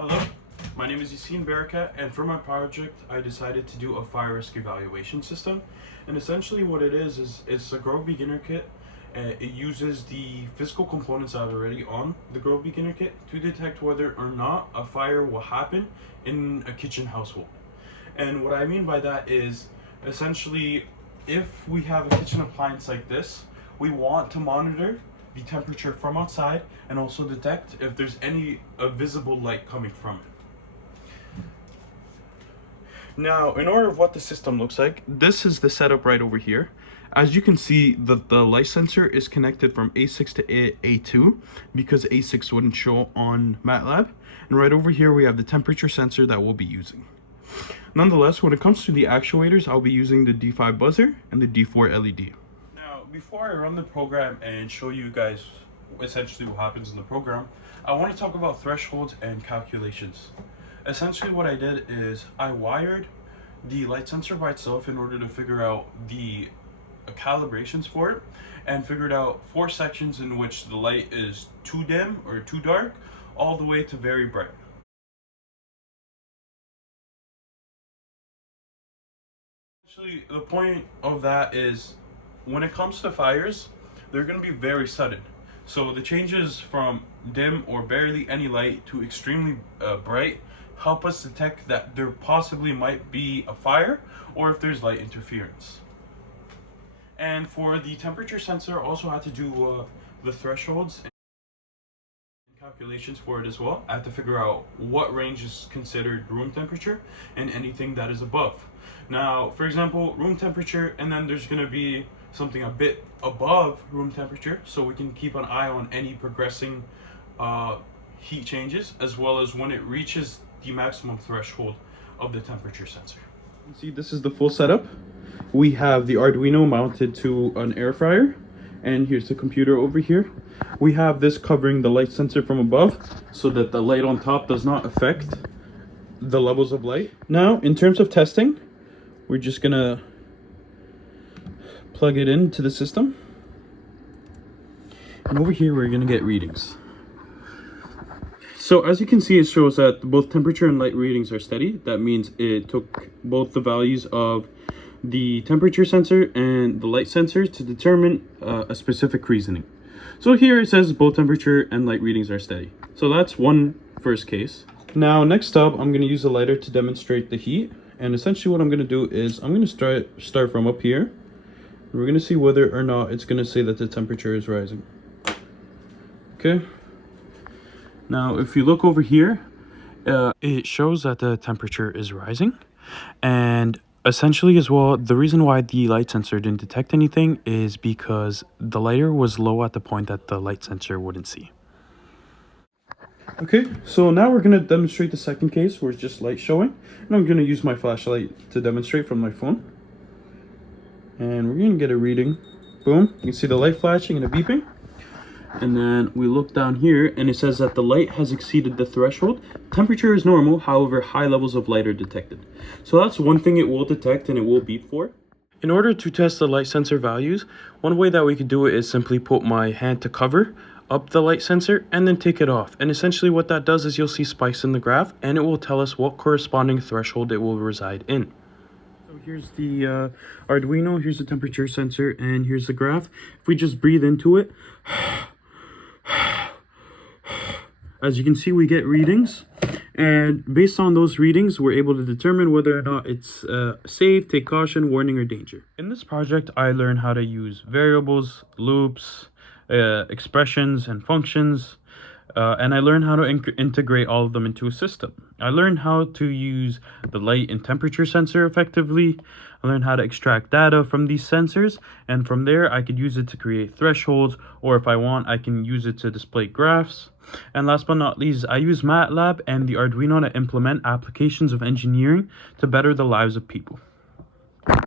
Hello, my name is Yassine Barakat, and for my project I decided to do a fire risk evaluation system. And essentially what it is it's a Grow Beginner kit. It uses the physical components that are already on the Grow Beginner kit to detect whether or not a fire will happen in a kitchen household. And what I mean by that is essentially if we have a kitchen appliance like this, we want to monitor the temperature from outside and also detect if there's any visible light coming from it. Now, in order of what the system looks like, this is the setup right over here. As you can see, the light sensor is connected from A6 to A2 because A6 wouldn't show on MATLAB. And right over here, we have the temperature sensor that we'll be using. Nonetheless, when it comes to the actuators, I'll be using the D5 buzzer and the D4 LED. Now, before I run the program and show you guys essentially what happens in the program, I want to talk about thresholds and calculations. Essentially what I did is I wired the light sensor by itself in order to figure out the calibrations for it, and figured out 4 sections in which the light is too dim or too dark all the way to very bright. Actually, the point of that is when it comes to fires, they're going to be very sudden. So the changes from dim or barely any light to extremely bright help us detect that there possibly might be a fire or if there's light interference. And for the temperature sensor, also had to do the thresholds and calculations for it as well. I have to figure out what range is considered room temperature and anything that is above. Now, for example, room temperature, and then there's going to be something a bit above room temperature, so we can keep an eye on any progressing heat changes, as well as when it reaches the maximum threshold of the temperature sensor. You can see this is the full setup. We have the Arduino mounted to an air fryer, and here's the computer over here. We have this covering the light sensor from above so that the light on top does not affect the levels of light. Now, in terms of testing, we're just gonna plug it into the system. And over here, we're gonna get readings. So as you can see, it shows that both temperature and light readings are steady. That means it took both the values of the temperature sensor and the light sensor to determine a specific reasoning. So here it says both temperature and light readings are steady. So that's one first case. Now next up, I'm going to use a lighter to demonstrate the heat. And essentially what I'm going to do is I'm going to start from up here. We're going to see whether or not it's going to say that the temperature is rising. Okay. Now if you look over here, it shows that the temperature is rising. And essentially as well, the reason why the light sensor didn't detect anything is because the lighter was low at the point that the light sensor wouldn't see. Okay, so now we're going to demonstrate the second case where it's just light showing. And I'm going to use my flashlight to demonstrate from my phone. And we're going to get a reading. Boom, you can see the light flashing and a beeping. And then we look down here and it says that the light has exceeded the threshold. Temperature is normal, however, high levels of light are detected. So that's one thing it will detect and it will beep for. In order to test the light sensor values, one way that we could do it is simply put my hand to cover up the light sensor and then take it off. And essentially what that does is you'll see spikes in the graph and it will tell us what corresponding threshold it will reside in. So here's the Arduino, here's the temperature sensor, and here's the graph. If we just breathe into it, as you can see, we get readings, and based on those readings, we're able to determine whether or not it's safe, take caution, warning, or danger. In this project, I learned how to use variables, loops, expressions, and functions, and I learned how to integrate all of them into a system. I learned how to use the light and temperature sensor effectively. I learned how to extract data from these sensors, and from there I could use it to create thresholds, or if I want, I can use it to display graphs. And last but not least, I use MATLAB and the Arduino to implement applications of engineering to better the lives of people.